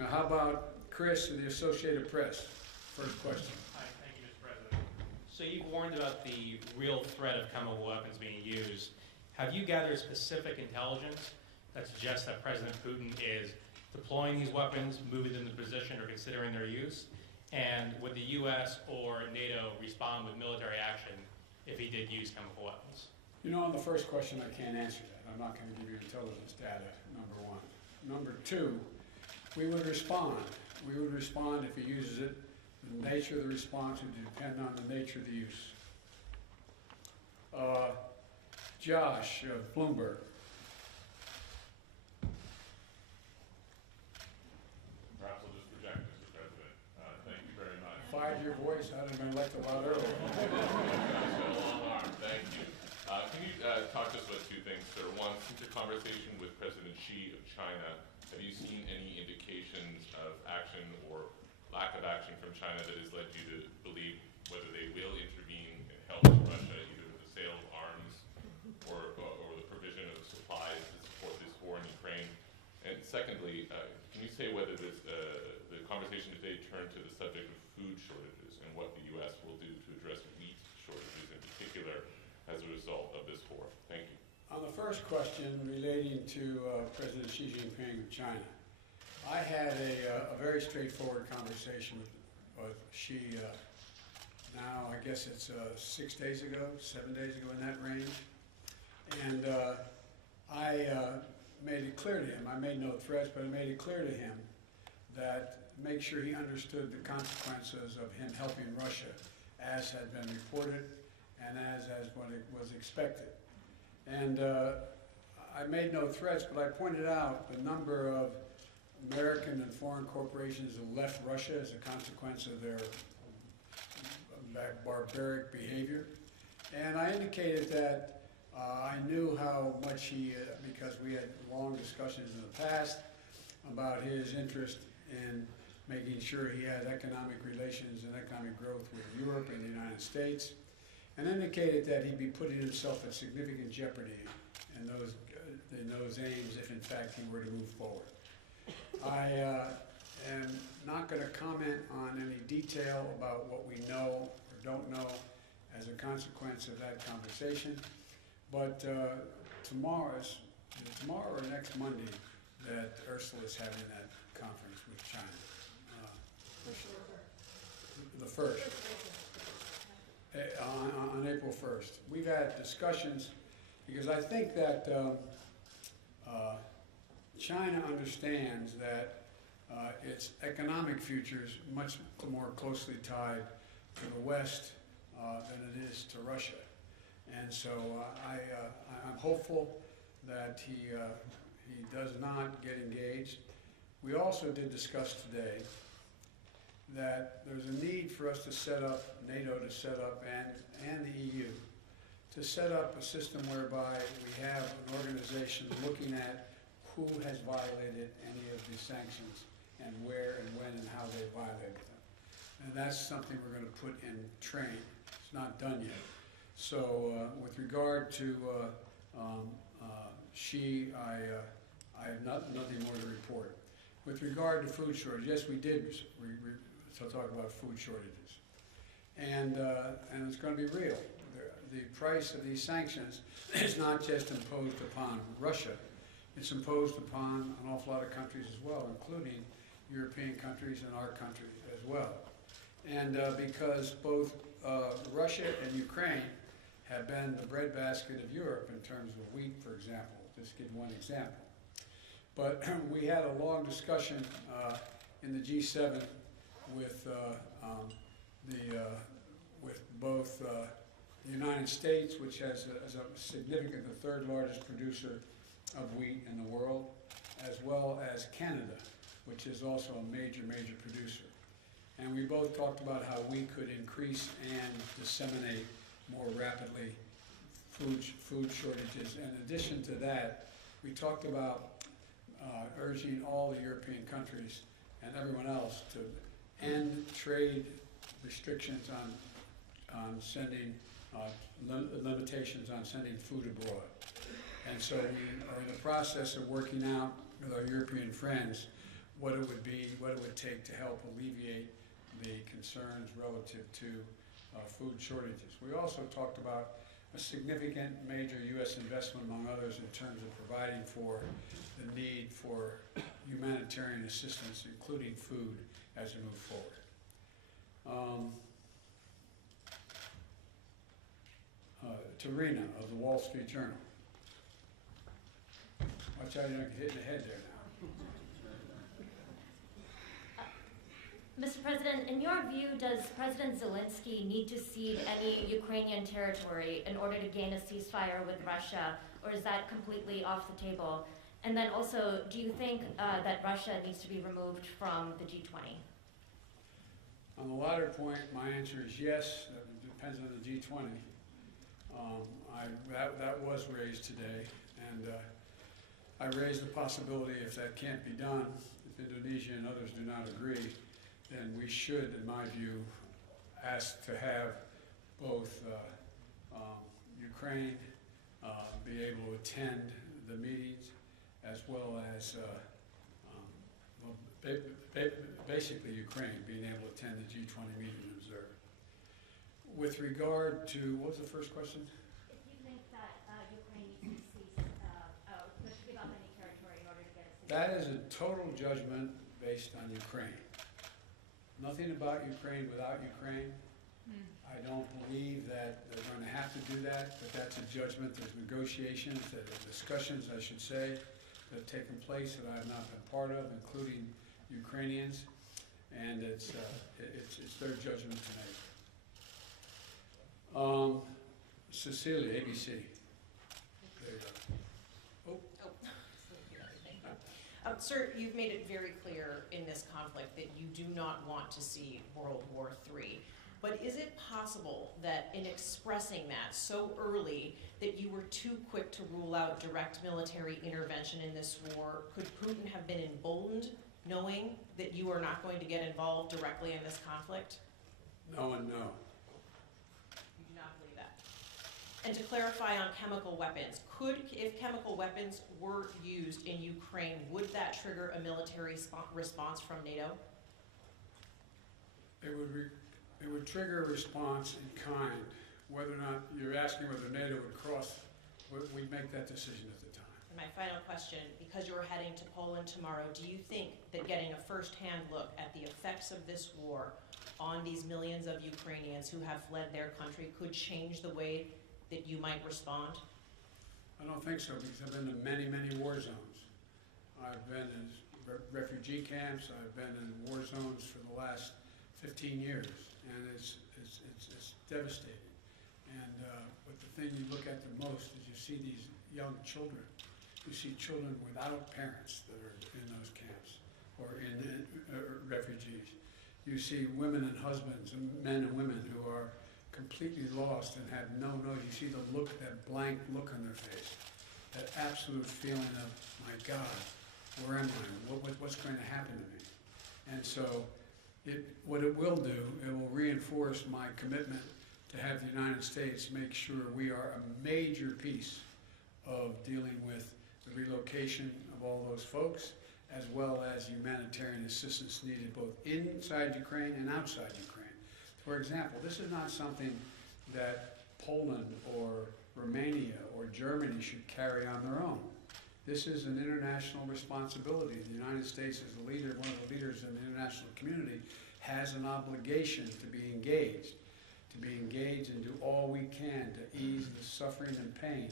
Now, how about Chris of the Associated Press? First question. Hi, thank you, Mr. President. So you've warned about the real threat of chemical weapons being used. Have you gathered specific intelligence that suggests that President Putin is deploying these weapons, moving them into position, or considering their use? And would the U.S. or NATO respond with military action if he did use chemical weapons? You know, on the first question, I can't answer that. I'm not going to give you intelligence data, number one. Number two, we would respond. We would respond if he uses it. The nature of the response would depend on the nature of the use. Josh, Bloomberg. Perhaps I'll just project, Mr. President. Thank you very much. Fired your voice. I'd have been elected a lot earlier. It's been a long arm. Thank you. Can you talk to us about two things, sir? One, since your conversation with President Xi of China, have you seen any indications of action or lack of action from China that has led you to believe whether they will intervene and help Russia, either with the sale of arms or the provision of supplies to support this war in Ukraine? And secondly, can you say whether the conversation today turned to the subject of food shortages and what the U.S. will do to address wheat shortages in particular as a result of this war? Thank you. On the first question relating to President Xi Jinping of China, I had a very straightforward conversation with Xi now, I guess it's 6 days ago, 7 days ago, in that range. And I made it clear to him, I made no threats, but I made it clear to him that make sure he understood the consequences of him helping Russia, as had been reported and as what it was expected. And I made no threats, but I pointed out the number of American and foreign corporations that left Russia as a consequence of their barbaric behavior. And I indicated that I knew how much he, because we had long discussions in the past about his interest in making sure he had economic relations and economic growth with Europe and the United States, and indicated that he'd be putting himself at significant jeopardy in those aims if in fact he were to move forward. I am not going to comment on any detail about what we know or don't know as a consequence of that conversation, but tomorrow or next Monday that Ursula is having that conference with China. The first. On April 1st. We've had discussions because I think that China understands that its economic future is much more closely tied to the West than it is to Russia. And so I'm hopeful that he does not get engaged. We also did discuss today that there's a need for us to set up, NATO to set up, and the EU, to set up a system whereby we have an organization looking at who has violated any of the sanctions and where and when and how they violated them. And that's something we're going to put in train. It's not done yet. So with regard to Xi, I have nothing more to report. With regard to food shortage, yes, we did talk about food shortages. And it's going to be real. The price of these sanctions is not just imposed upon Russia. It's imposed upon an awful lot of countries as well, including European countries and our country as well. And because both Russia and Ukraine have been the breadbasket of Europe in terms of wheat, for example, just give one example. But we had a long discussion in the G7 with both the United States, which has a significant, the third largest producer of wheat in the world, as well as Canada, which is also a major producer. And we both talked about how we could increase and disseminate more rapidly food shortages. In addition to that, we talked about urging all the European countries and everyone else to end trade restrictions on sending, limitations on sending food abroad. And so we are in the process of working out with our European friends what it would be, what it would take to help alleviate the concerns relative to food shortages. We also talked about a significant major U.S. investment, among others, in terms of providing for the need for humanitarian assistance, including food, as we move forward. Tarina of the Wall Street Journal. Watch out, you're not hitting the head there now. Mr. President, in your view, does President Zelensky need to cede any Ukrainian territory in order to gain a ceasefire with Russia, or is that completely off the table? And then also, do you think that Russia needs to be removed from the G20? On the latter point, my answer is yes. That depends on the G20. That was raised today, and I raised the possibility, if that can't be done, if Indonesia and others do not agree, then we should, in my view, ask to have both Ukraine be able to attend the meetings, as well as basically Ukraine being able to attend the G20 meeting and observe. With regard to, what was the first question? If you think that Ukraine needs to cease, to give up any territory in order to get a ceasefire. That is a total judgment based on Ukraine. Nothing about Ukraine without Ukraine. I don't believe that they're going to have to do that, but that's a judgment. There's negotiations, discussions, I should say, that have taken place that I have not been part of, including Ukrainians, and it's their judgment to make. Cecilia, ABC. There you go. Sir, you've made it very clear in this conflict that you do not want to see World War III. But is it possible that in expressing that so early that you were too quick to rule out direct military intervention in this war? Could Putin have been emboldened knowing that you are not going to get involved directly in this conflict? No and no. You do not believe that. And to clarify on chemical weapons, if chemical weapons were used in Ukraine, would that trigger a military response from NATO? It would trigger a response in kind. Whether or not you're asking whether NATO would cross, we'd make that decision at the time. And my final question, because you're heading to Poland tomorrow, do you think that getting a first-hand look at the effects of this war on these millions of Ukrainians who have fled their country could change the way that you might respond? I don't think so, because I've been to many, many war zones. I've been in refugee camps, I've been in war zones for the last 15 years, and it's devastating. And but the thing you look at the most is you see these young children. You see children without parents that are in those camps or in refugees. You see women and husbands, and men and women who are completely lost and have no. You see the look, that blank look on their face, that absolute feeling of, my God, where am I? What's going to happen to me? And so, what it will do, it will reinforce my commitment to have the United States make sure we are a major piece of dealing with the relocation of all those folks, as well as humanitarian assistance needed both inside Ukraine and outside Ukraine. For example, this is not something that Poland or Romania or Germany should carry on their own. This is an international responsibility. The United States, as a leader, one of the leaders in the international community, has an obligation to be engaged and do all we can to ease the suffering and pain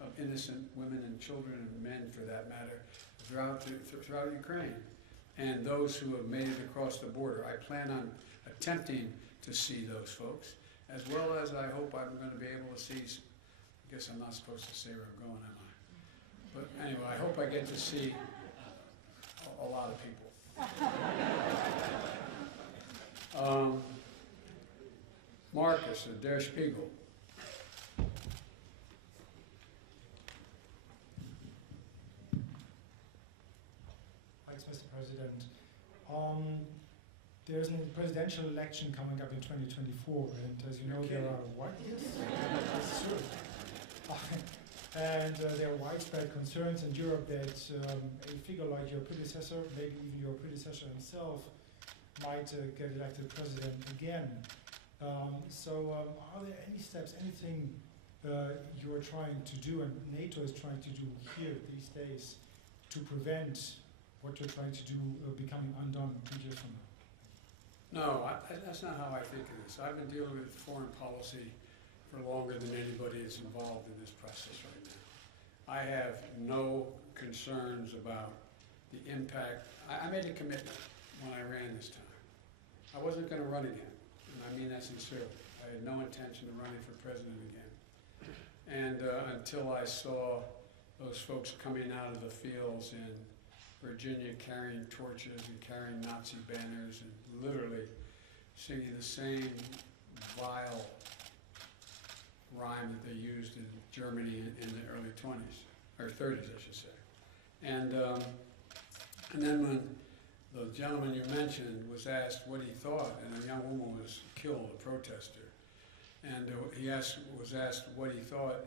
of innocent women and children and men, for that matter, throughout Ukraine, and those who have made it across the border. I plan on attempting to see those folks, as well as I hope I'm going to be able to see, I guess I'm not supposed to say where I'm going, am I? But anyway, I hope I get to see a lot of people. Marcus of Der Spiegel. Thanks, Mr. President. There's a presidential election coming up in 2024, and as you know, there are what? Yes, that's true. And there are widespread concerns in Europe that a figure like your predecessor, maybe even your predecessor himself, might get elected president again. Are there any steps, anything you are trying to do and NATO is trying to do here these days to prevent what you're trying to do becoming undone 2 years from now? No, that's not how I think of this. I've been dealing with foreign policy for longer than anybody is involved in this process right now. I have no concerns about the impact. I made a commitment when I ran this time. I wasn't going to run again, and I mean that sincerely. I had no intention of running for president again. And until I saw those folks coming out of the fields in Virginia carrying torches and carrying Nazi banners and literally singing the same vile rhyme that they used in Germany in the early 20s, or 30s, I should say. And then when the gentleman you mentioned was asked what he thought, and a young woman was killed, a protester, and he was asked what he thought,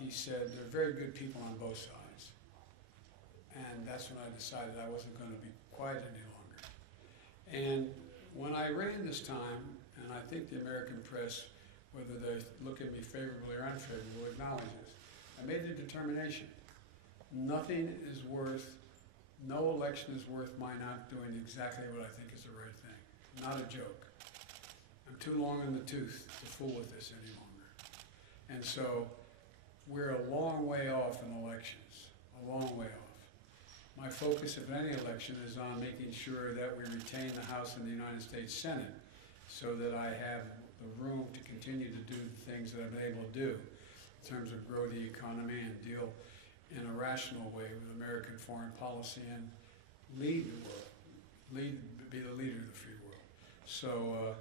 he said, there are very good people on both sides. And that's when I decided I wasn't going to be quiet any longer. And when I ran this time, and I think the American press, whether they look at me favorably or unfavorably, will acknowledge this, I made a determination. Nothing is worth, no election is worth my not doing exactly what I think is the right thing. Not a joke. I'm too long in the tooth to fool with this any longer. And so we're a long way off in elections, a long way off. My focus of any election is on making sure that we retain the House and the United States Senate so that I have the room to continue to do the things that I've been able to do in terms of grow the economy and deal in a rational way with American foreign policy and lead the world, be the leader of the free world. So,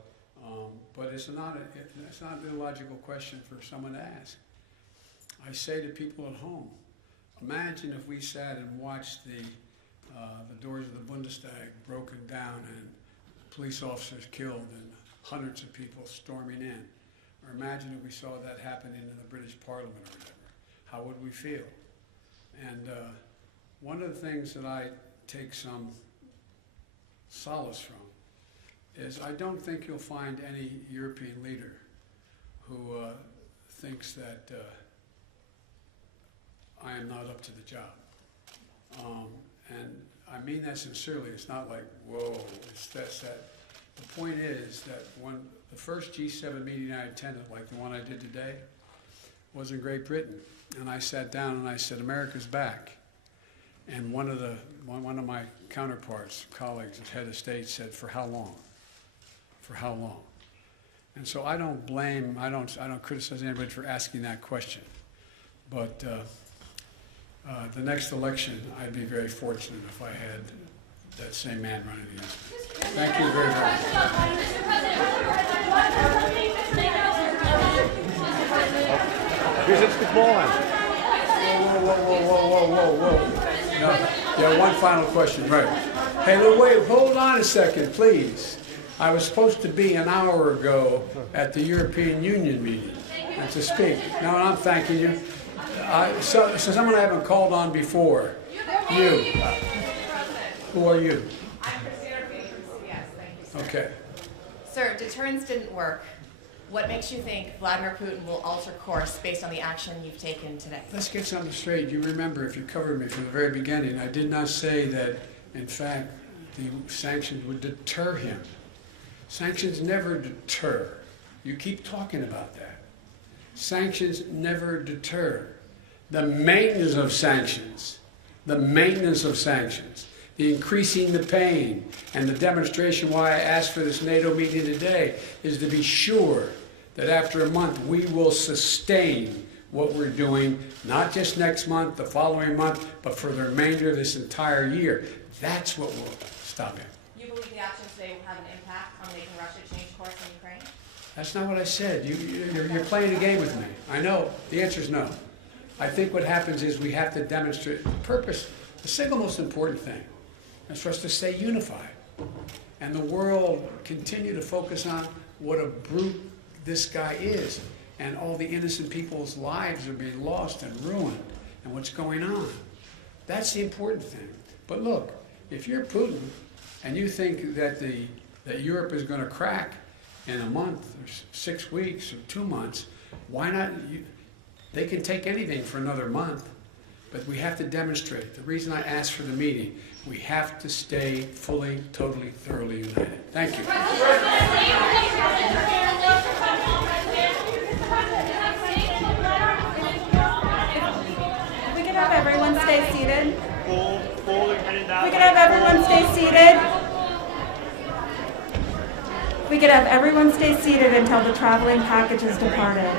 but it's not an illogical question for someone to ask. I say to people at home, imagine if we sat and watched the doors of the Bundestag broken down and police officers killed and hundreds of people storming in. Or imagine if we saw that happening in the British Parliament or whatever. How would we feel? And one of the things that I take some solace from is I don't think you'll find any European leader who thinks that I am not up to the job. And I mean that sincerely. It's not like, whoa, it's that. The point is that when the first G7 meeting I attended, like the one I did today, was in Great Britain. And I sat down and I said, America's back. And one of my counterparts, colleagues, the head of state, said, for how long? For how long? And so I don't blame, I don't criticize anybody for asking that question. But the next election, I'd be very fortunate if I had that same man running against me. Thank you very much. Wie sitzt de ball? Whoa. No, yeah, one final question, right. Hey, wait, hold on a second, please. I was supposed to be an hour ago at the European Union meeting and to speak. No, I'm thanking you. So someone I haven't called on before. You. Who are you? I'm Christina from CBS. Thank you, sir. Okay. Sir, deterrence didn't work. What makes you think Vladimir Putin will alter course based on the action you've taken today? Let's get something straight. You remember, if you covered me from the very beginning, I did not say that, in fact, the sanctions would deter him. Sanctions never deter. You keep talking about that. Sanctions never deter. The maintenance of sanctions, the increasing the pain, and the demonstration why I asked for this NATO meeting today is to be sure that after a month we will sustain what we're doing, not just next month, the following month, but for the remainder of this entire year. That's what will stop him. You believe the action today will have an impact on making Russia change course in Ukraine? That's not what I said. You're playing a game with me. I know. The answer is no. I think what happens is we have to demonstrate the purpose. The single most important thing is for us to stay unified. And the world continue to focus on what a brute this guy is. and all the innocent people's lives are being lost and ruined, and what's going on. That's the important thing. But look, if you're Putin and you think that that Europe is going to crack in a month or 6 weeks or 2 months, why not? They can take anything for another month, but we have to demonstrate. The reason I asked for the meeting, we have to stay fully, totally, thoroughly united. Thank you. We can have everyone stay seated. We can have everyone stay seated. We could have everyone stay seated until the traveling package has departed.